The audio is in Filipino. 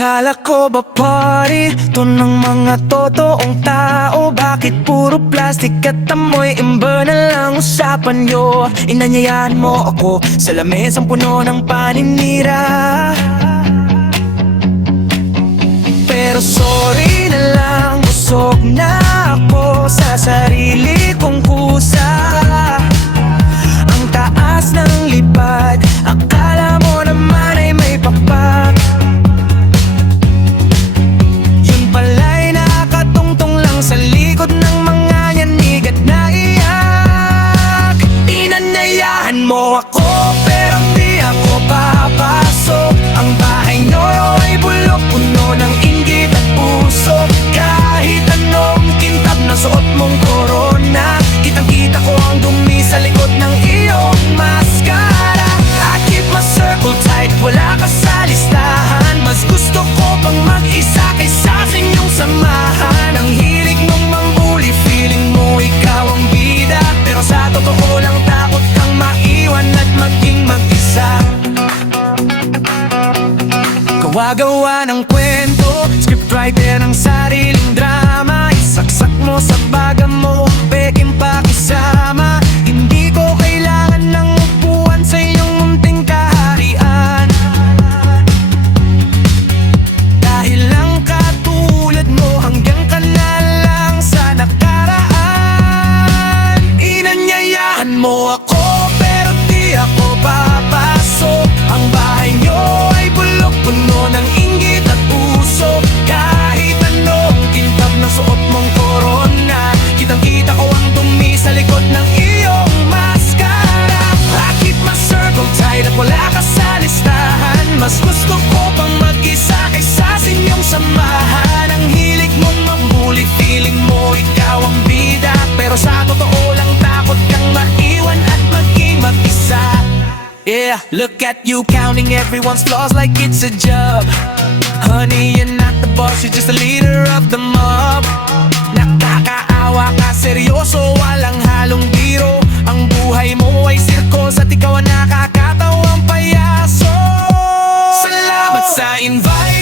Akala ko ba party to ng mga totoong tao? Bakit puro plastic at amoy imber na lang usapan nyo? Inanyayahan mo ako sa lamesang puno ng paninira. Pero sorry na lang, busog na ako sa sarili kong kusa. Ang taas ng lipad, akala mo naman ay may papak. Yun pala'y nakatungtong lang sa likod ng mga yanig at naiyak. Inanyayahan mo ako pero di ako papasok. Ang bahay nyo ay bulok, puno ng inggit at puso. Kahit anong kintab na suot mong korona, kitang-kita ko ang dumi sa likod ng iyong maskara. I keep my circle tight, wala ka sa listahan. Mas gusto ko pang mag-isa kaysa sa inyong samahan. Ang hilig mong mambuli, feeling mo ikaw ang bida, pero sa totoo lang takot kang maiwan at maging mag-isa. Gawa-gawa ng kwento, scriptwriter ng sariling drama. Isaksak mo sa baga mo, peking pakisama. Hindi ko kailangan ng upuan sa iyong munting kaharian, dahil lang katulad mo hanggang ka na lang sa nakaraan. Inanyayahan mo ako pero di ako papasok. Ang bahay nyo ay bulok, puno ng inggit at puso. Kahit anong kintab na suot mong korona, kitang-kita ko ang dumi sa likod ng iyong maskara. I keep my circle tight at wala ka sa listahan. Mas gusto ko pang mag-isa kaysa sa inyong samahan. Ang hilig mong mambuli, feeling mo ikaw ang bida, pero sa totoo lang takot kang maiwan at maging mag-isa. Yeah, look at you counting everyone's flaws like it's a job. Honey, you're not the boss, you're just a leader of the mob. Nakakaawa ka, seryoso, walang halong biro. Ang buhay mo ay sirkos at ikaw ang nakakatawang payaso. Salamat sa invite.